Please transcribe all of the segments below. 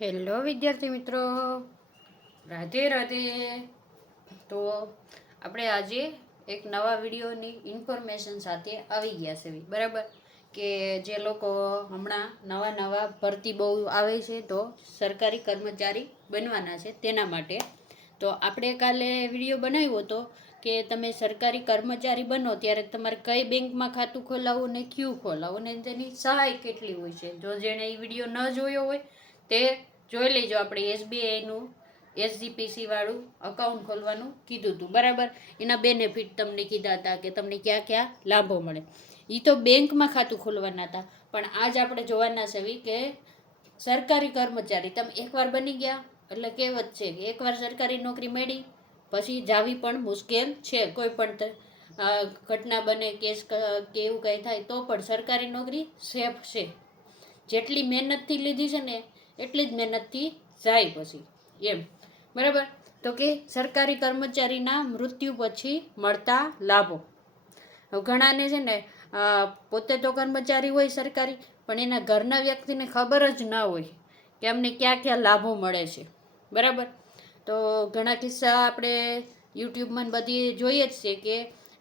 Hello વિદ્યાર્થી મિત્રો, રાધે રાધે. તો આપણે આજે એક નવા વિડીયોની ઇન્ફોર્મેશન સાથે આવી ગયા છે, બરાબર. કે જે લોકો હમણાં નવા નવા ભરતી બહુ આવે છે, તો સરકારી કર્મચારી બનવાના છે તેના માટે. તો આપણે કાલે વિડીયો બનાવ્યો હતો કે તમે સરકારી કર્મચારી બનો ત્યારે તમારે કઈ બેંકમાં ખાતું ખોલાવવું ને ક્યું ખોલાવવું ને તેની સહાય કેટલી હોય છે. જો જેણે એ વિડીયો ન જોયો હોય તે જોઈ લેજો. આપણે એસબીઆઈનું એસજીપીસી વાળું અકાઉન્ટ ખોલવાનું કીધું હતું, બરાબર. એના બેનિફિટ તમને કીધા હતા કે તમને ક્યાં ક્યાં લાભો મળે. એ તો બેંકમાં ખાતું ખોલવાના હતા, પણ આજ આપણે જોવાના છે કે સરકારી કર્મચારી તમે એકવાર બની ગયા એટલે કહેવત છે કે એકવાર સરકારી નોકરી મળી પછી જાવી પણ મુશ્કેલ છે. કોઈ પણ ઘટના બને, કેસ કે એવું કંઈ થાય તો પણ સરકારી નોકરી સેફ છે. જેટલી મહેનતથી લીધી છે ને એટલી જ મહેનતથી જાય પછી, એમ, બરાબર. તો કે સરકારી કર્મચારીના મૃત્યુ પછી મળતા લાભો. ઘણાને છે ને પોતે તો કર્મચારી હોય સરકારી, પણ એના ઘરના વ્યક્તિને ખબર જ ના હોય કે અમને ક્યાં ક્યાં લાભો મળે છે, બરાબર. તો ઘણા કિસ્સા આપણે યુટ્યુબમાં બધી જોઈએ જ છે કે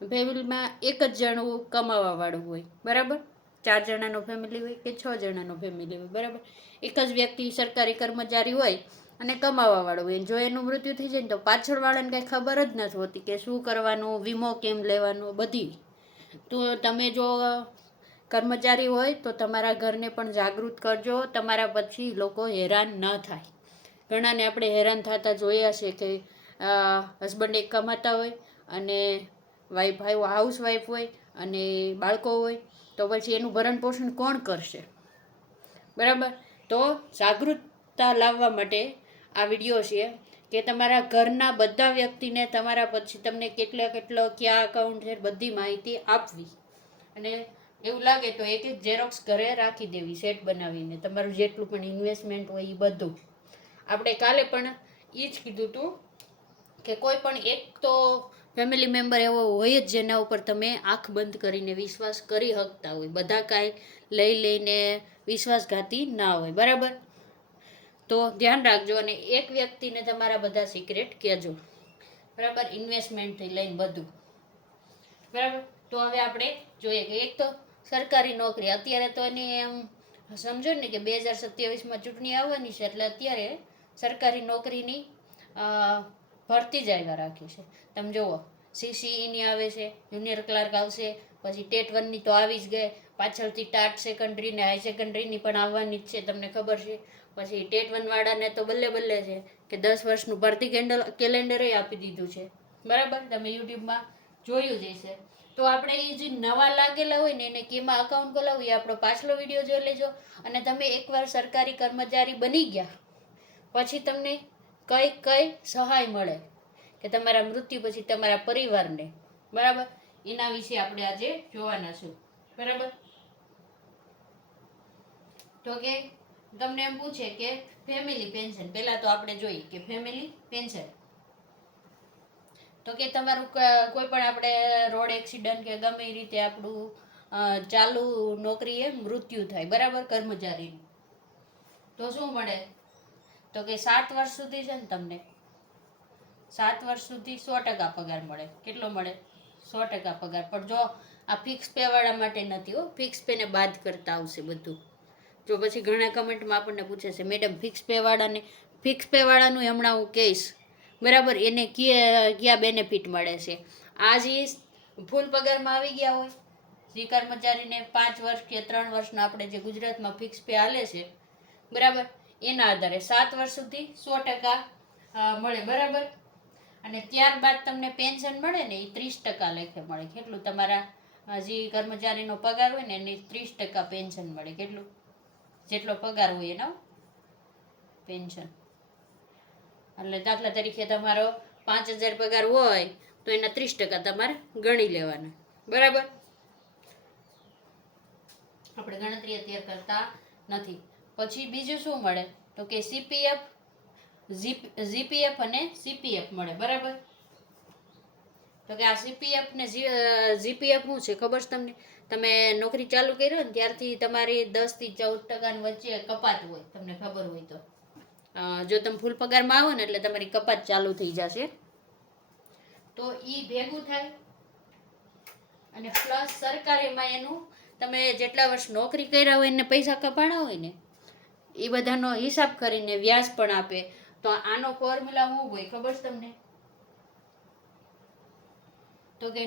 ફેમિલીમાં એક જ જણું કમાવાવાળું હોય, બરાબર. 4 જણાનું ફેમિલી હોય કે 6 જણાનું ફેમિલી હોય, બરાબર. એક જ વ્યક્તિ સરકારી કર્મચારી હોય અને કમાવાવાળું હોય. જો એનું મૃત્યુ થઈ જાય ને તો પાછળવાળાને કાંઈ ખબર જ નથી હોતી કે શું કરવાનું, વીમો કેમ લેવાનો, બધી. તો તમે જો કર્મચારી હોય તો તમારા ઘરને પણ જાગૃત કરજો, તમારા પછી લોકો હેરાન ન થાય. ઘણાને આપણે હેરાન થતા જોયા છે કે હસબન્ડ એક કમાતા હોય અને વાઈફ હાઉસવાઈફ હોય અને બાળકો હોય, તો પછી એનું ભરણ પોષણ કોણ કરશે, બરાબર. તો જાગૃતતા લાવવા માટે આ વિડીયો છે કે તમારા ઘરના બધા વ્યક્તિને તમારા પછી તમને કેટલો ક્યાં અકાઉન્ટ છે બધી માહિતી આપવી. અને એવું લાગે તો એક એક ઝેરોક્સ ઘરે રાખી દેવી, સેટ બનાવીને, તમારું જેટલું પણ ઇન્વેસ્ટમેન્ટ હોય એ બધું. આપણે કાલે પણ એ જ કીધું હતું કે કોઈ પણ એક તો ફેમિલી મેમ્બર એવો હોય જ જેના ઉપર તમે આંખ બંધ કરીને વિશ્વાસ કરી શકતા હોય. બધા કાંઈ લઈને વિશ્વાસઘાતી ના હોય, બરાબર. તો ધ્યાન રાખજો અને એક વ્યક્તિને તમારા બધા સિક્રેટ કહેજો, બરાબર. ઇન્વેસ્ટમેન્ટથી લઈને બધું, બરાબર. તો હવે આપણે જોઈએ કે એક તો સરકારી નોકરી અત્યારે તો એની એમ સમજો ને કે 2027માં ચૂંટણી આવવાની છે, એટલે અત્યારે સરકારી નોકરીની ભરતી જ આવ્યા રાખી છે. તમે જુઓ, સીસીઈની આવે છે, જુનિયર ક્લાર્ક આવશે, પછી ટેટ 1ની તો આવી જ ગઈ, પાછળથી ટાટ સેકન્ડરી ને હાઈ સેકન્ડરીની પણ આવવાની જ છે, તમને ખબર છે. પછી ટેટ 1 વાળાને તો બલ્લે બલ્લે છે કે 10 વર્ષનું ભરતી કેલેન્ડરે આપી દીધું છે, બરાબર. તમે યુટ્યુબમાં જોયું જ હશે. તો આપણે એ જે નવા લાગેલા હોય ને એને કેમાં અકાઉન્ટ ખોલાવવું એ આપણો પાછલો વિડીયો જોઈ લેજો. અને તમે એકવાર સરકારી કર્મચારી બની ગયા પછી તમને કઈ કઈ સહાય મળે કે તમારા મૃત્યુ પછી તમારા પરિવારને, બરાબર. એના વિશે આપણે આજે જોવાના છું, બરાબર. તો કે તમને એમ પૂછે કે ફેમિલી પેન્શન, પહેલા તો આપણે જોઈએ કે ફેમિલી પેન્શન. તો કે તમારું કોઈ પણ આપણે રોડ એક્સિડન્ટ કે ગમે એ રીતે આપણું ચાલુ નોકરીએ મૃત્યુ થાય, બરાબર, કર્મચારીનું, તો શું મળે. તો કે 7 વર્ષ સુધી છે ને તમને 7 વર્ષ સુધી 100% પગાર મળે. કેટલો મળે? 100% પગાર. પણ જો આ ફિક્સ પે વાળા માટે નથી હો, ફિક્સ પે ને બાદ કરતા આવશે બધું. જો પછી ઘણા કમેન્ટમાં આપણને પૂછે છે મેડમ ફિક્સ પે વાળાનું હમણાં હું કહીશ, બરાબર. એને કયા બેનિફિટ મળે છે. આ જે ફૂલ પગારમાં આવી ગયા હોય જે કર્મચારીને 5 વર્ષ કે 3 વર્ષનો આપણે જે ગુજરાતમાં ફિક્સ પે હાલે છે, બરાબર, એના આધારે 7 વર્ષ સુધી 100% મળે, બરાબર. અને ત્યારબાદ તમને પેન્શન મળે ને એ 30% લેખે મળે. કેટલું? તમારા જે કર્મચારીનો પગાર હોય ને એની 30% પેન્શન મળે. કેટલું? જેટલો પગાર હોય એનો પેન્શન. એટલે દાખલા તરીકે તમારો 5,000 પગાર હોય તો એના 30% તમારે ગણી લેવાના, બરાબર. આપણે ગણતરી અત્યારે કરતા નથી. પછી બીજું શું મળે તો કે સીપીએફ, જીપીએફ અને સીપીએફ મળે, બરાબર. તો કે આ સીપીએફ ને જીપીએફ શું છે ખબર છે તમને? તમે નોકરી ચાલુ કરી ને ત્યારથી તમારી 10 થી 14% વચ્ચે કપાત હોય, તમને ખબર હોય તો. જો તમે ફૂલ પગારમાં આવો ને એટલે તમારી કપાત ચાલુ થઈ જશે. તો એ ભેગું થાય અને પ્લસ સરકાર એમાં એનું તમે જેટલા વર્ષ નોકરી કર્યા હોય એને પૈસા કપાણા હોય ને એ બધાનો હિસાબ કરીને વ્યાજ પણ આપે. તો આનો ફોર્મ્યુલા શું હોય ખબર છે તમને? તો કે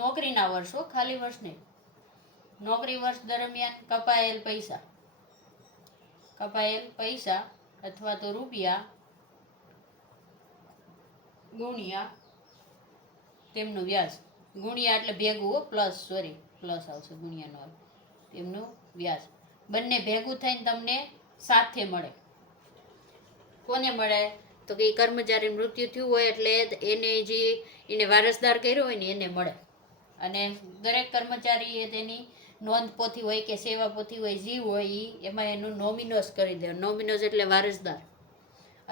નોકરીના વર્ષો, ખાલી વર્ષ નહીં, નોકરી વર્ષ દરમિયાન કપાયેલ પૈસા અથવા તો રૂપિયા ગુણ્યા તેમનું વ્યાજ. ગુણ્યા એટલે ભેગું, પ્લસ આવશે, ગુણ્યા નો આવે, તેમનું વ્યાજ. બંને ભેગું થઈને તમને સાથે મળે. કોને મળે? તો કે કર્મચારી મૃત્યુ થયું હોય એટલે એને વારસદાર કર્યો હોય ને એને મળે. અને દરેક કર્મચારીએ તેની નોંધ પોથી હોય કે સેવા પોથી હોય, જીવ હોય એમાં એનું નોમિનોસ કરી દે. નોમિનોસ એટલે વારસદાર.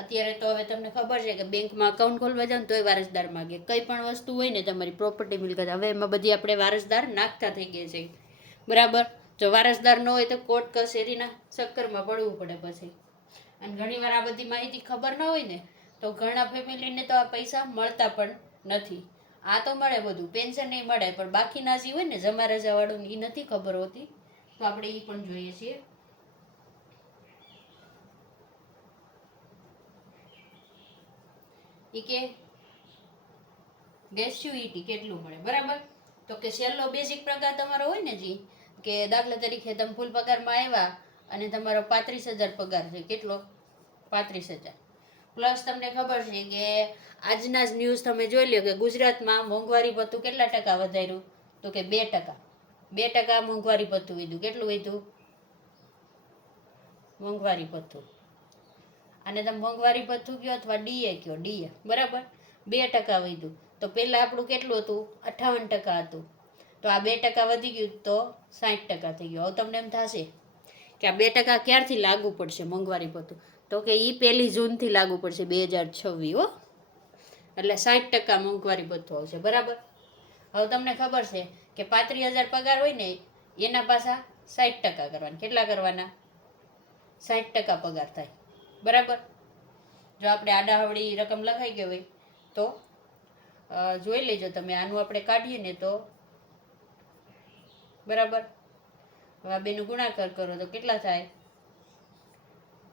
અત્યારે તો હવે તમને ખબર છે કે બેંકમાં અકાઉન્ટ ખોલવા જાવ ને તોય વારસદાર માગે. કંઈ પણ વસ્તુ હોય ને તમારી પ્રોપર્ટી મિલકત, હવે એમાં બધી આપણે વારસદાર નાખતા થઈ ગયા છે. બરાબર? જો વારસદાર ન હોય તો કોર્ટ કચેરીના ચક્કરમાં પડવું પડે પછી. અને ઘણીવાર આ બધી માહિતી ખબર ન હોય ને તો ઘણા ફેમિલીને તો આ પૈસા મળતા પણ નથી. આ તો મળે બધું, પેન્શન નહીં મળે, પણ બાકીના જે હોય ને જમા રજા વાળું એ નથી ખબર હોતી. તો આપણે એ પણ જોઈએ છીએ. એ કે ગ્રેચ્યુઇટી કેટલું મળે. બરાબર? તો કે છેલ્લો બેઝિક પગાર તમારો હોય ને જી, કે દાખલા તરીકે તમે ફૂલ પગારમાં આવ્યા અને તમારો 35,000 પગાર છે. કેટલો? 35,000. પ્લસ તમને ખબર છે કે આજના જ ન્યૂઝ તમે જોઈ લો કે ગુજરાતમાં મોંઘવારી ભથ્થું કેટલા ટકા વધાર્યું? તો કે 2%. 2% મોંઘવારી ભથ્થું વધ્યું. કેટલું વધ્યું? મોંઘવારી ભથ્થું. અને તમે મોંઘવારી ભથ્થું કયો અથવા ડીએ કયો, ડીએ. બરાબર? 2% વધ્યું. તો પહેલાં આપણું કેટલું હતું? 58% હતું. તો આ 2% વધી ગયું તો 60% થઈ ગયું. હવે તમને એમ થશે કે આ 2% ક્યારથી લાગુ પડશે મોંઘવારી ભથ્થું? તો કે એ 1 જૂનથી લાગુ પડશે, 2026. હો, એટલે 60% મોંઘવારી ભથ્થું આવશે. બરાબર? હવે તમને ખબર છે કે 35,000 પગાર હોય ને એના પાછા 60% કરવાના. કેટલા કરવાના? 60% પગાર થાય. બરાબર? જો આપણે આડાહવડી રકમ લખાઈ ગઈ હોય તો જોઈ લેજો તમે. આનું આપણે કાઢીએ ને તો બરાબર, હવે આ બેનું ગુણાકાર કરો તો કેટલા થાય?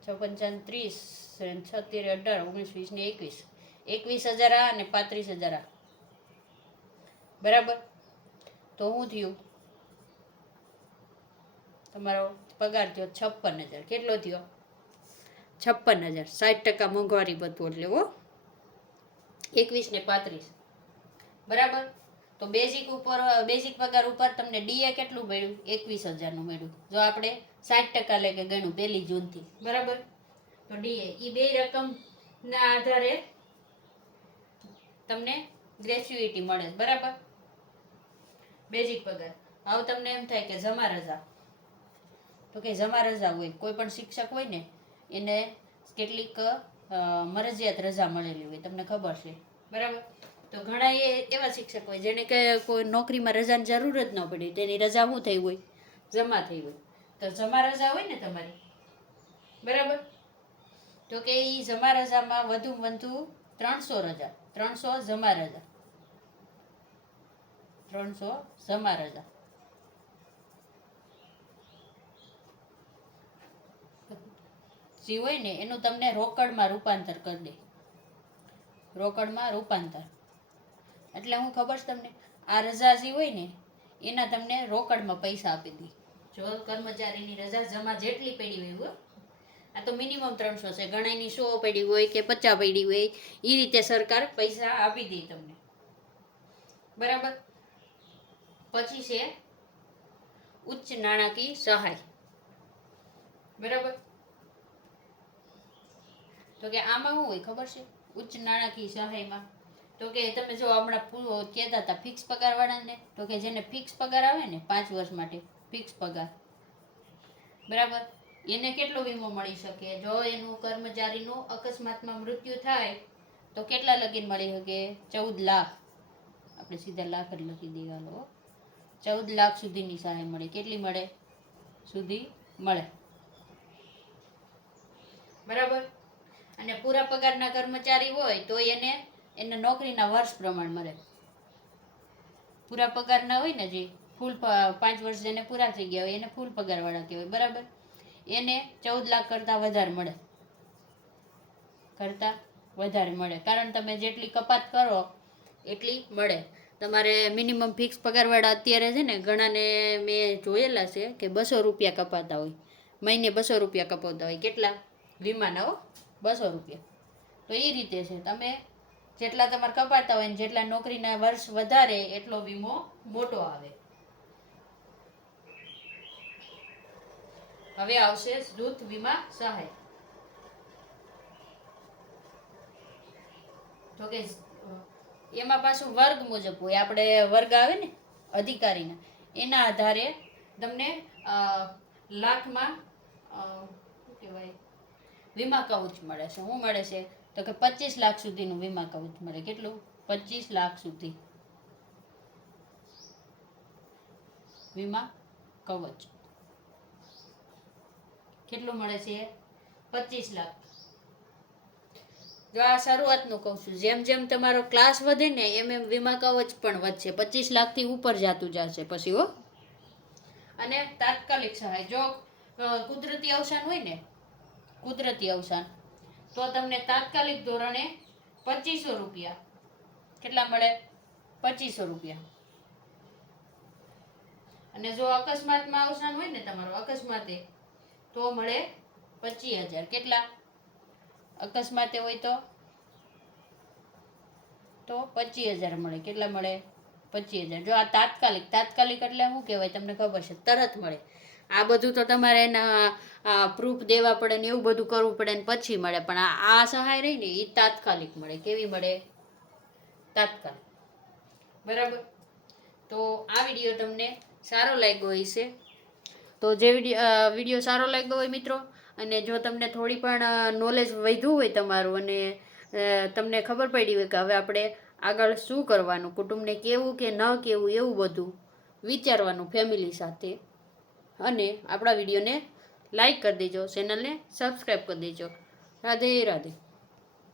6 5 30, 6 13 18 19 20 ને 21. 21,000 આ અને 35,000 આ. બરાબર? તો શું થયું? તમારો પગાર થયો 56,000. કેટલો થયો? 56,000. 60% મોંઘવારી ભથ્થું એટલે હો, 21 ને 35. બરાબર? તો બેઝિક પગાર ઉપર તમને ડીએ કેટલું મળ્યું? 21,000 મળ્યું. જો આપણે 60% લે કે ગણ્યું 1 જૂનથી. બરાબર? તો ડીએ એ બે રકમના આધારે તમને ગ્રેચ્યુઇટી મળે. બરાબર? બેઝિક પગાર. હવે તમને એમ થાય કે જમા રજા. તો કે જમા રજા હોય, કોઈ પણ શિક્ષક હોય ને એને કેટલીક મરજિયાત રજા મળેલી હોય, તમને ખબર છે. બરાબર? તો ઘણા એવા શિક્ષક હોય જેને કે કોઈ નોકરીમાં રજાની જરૂર જ ન પડી, તેની રજા શું થઈ હોય? જમા થઈ હોય. તો જમા રજા હોય ને તમારી, બરાબર, તો કે એ જમા રજામાં વધુ 300 રજા, 300 જમા રજા, 300 જમા રજા. જે હોય ને એનું તમને રોકડમાં રૂપાંતર કરી દે. રોકડમાં રૂપાંતર એટલે હું ખબર છે તમને? આ રજા જે હોય ને એના તમને રોકડમાં પૈસા આપી દે. જો કર્મચારીની રજા જમા જેટલી પડી હોય, આ તો મિનિમમ 300 છે, ઘણાની 100 પડી હોય કે 50 પડી હોય, એ રીતે સરકાર પૈસા આપી દે તમને. બરાબર? પછી છે ઉચ્ચ નાણાકીય સહાય. બરાબર? તો કે આમાં શું હોય ખબર છે? ઉચ્ચ નાણાકીય સહાયમાં તો કે તમે જો હમણાં કહેતા હતા ફિક્સ પગાર વાળાને, તો કે જેને ફિક્સ પગાર આવે ને 5 વર્ષ માટે ફિક્સ પગાર, બરાબર, એને કેટલો વીમો મળી શકે? જો એનું કર્મચારીનું અકસ્માતમાં મૃત્યુ થાય તો કેટલા લગીન મળી શકે? 14 લાખ. આપણે સીધા લાખ જ લખી દેવાનો. 14 લાખ સુધીની સહાય મળે. કેટલી મળે? સુધી મળે. બરાબર. અને પૂરા પગારના કર્મચારી હોય તો એને નોકરીના વર્ષ પ્રમાણ મળે. પૂરા પગારના હોય ને જે ફૂલ 5 વર્ષ જેને પૂરા થઈ ગયા હોય એને ફૂલ પગારવાળા કહેવાય. બરાબર. એને 14 લાખ કરતાં વધારે મળે. કારણ તમે જેટલી કપાત કરો એટલી મળે. તમારે મિનિમમ ફિક્સ પગારવાળા અત્યારે છે ને ઘણાને મેં જોયેલા છે કે 200 રૂપિયા કપાતા હોય, મહિને 200 રૂપિયા કપાવતા હોય. કેટલા? વીમાના 200 રૂપિયા. તો એ રીતે છે, તમે જેટલા તમારે કપાતા હોય ને જેટલા નોકરીના વર્ષ વધારે એટલો વીમો મોટો આવે. હવે આવશે જૂથ વીમા સહાય. તો કે એમાં પાછું વર્ગ મુજબ હોય. આપણે વર્ગ આવે ને અધિકારીના, એના આધારે તમને લાખમાં શું કહેવાય વીમા કવચ મળે છે. શું મળે છે? તો કે 25 લાખ સુધીનું વીમા કવચ મળે. કેટલું? 25 લાખ સુધી વીમા કવચ. કેટલું મળે છે? 25 લાખ. જો આ શરૂઆતનું કહું છું, જેમ જેમ તમારો ક્લાસ વધે ને એમ એમ વીમા કવચ પણ વધશે. 25 લાખથી ઉપર જતું જશે પછી હો. અને તાત્કાલિક સહાય, જો કુદરતી અવસાન હોય ને, કુદરતી અવસાન, તો તમને તાત્કાલિક ધોરણે 2500 રૂપિયા. કેટલા મળે? 2500 રૂપિયા. અને જો અકસ્માતમાં અવસાન હોય ને તમારો અકસ્માતે, તો મળે 25,000. કેટલા? અકસ્માતે હોય તો 25,000 મળે. કેટલા મળે? 25,000. જો આ તાત્કાલિક એટલે શું કહેવાય તમને ખબર છે? તરત મળે. આ બધું તો તમારે એના પ્રૂફ દેવા પડે ને એવું બધું કરવું પડે ને પછી મળે. પણ આ સહાય રહી ને એ તાત્કાલિક મળે. કેવી મળે? તાત્કાલિક. બરાબર. તો આ વિડીયો તમને સારો લાગ્યો હશે. તો જે વિડીયો સારો લાગ્યો હોય મિત્રો, અને જો તમને થોડી પણ નોલેજ વધ્યું હોય તમારું, અને તમને ખબર પડી હોય કે હવે આપણે આગળ શું કરવાનું, કુટુંબને કેવું કે ન કેવું એવું બધું વિચારવાનું ફેમિલી સાથે, અને આપણા વિડીયોને લાઈક કરી દેજો, ચેનલને સબસ્ક્રાઈબ કરી દેજો. રાધે રાધે.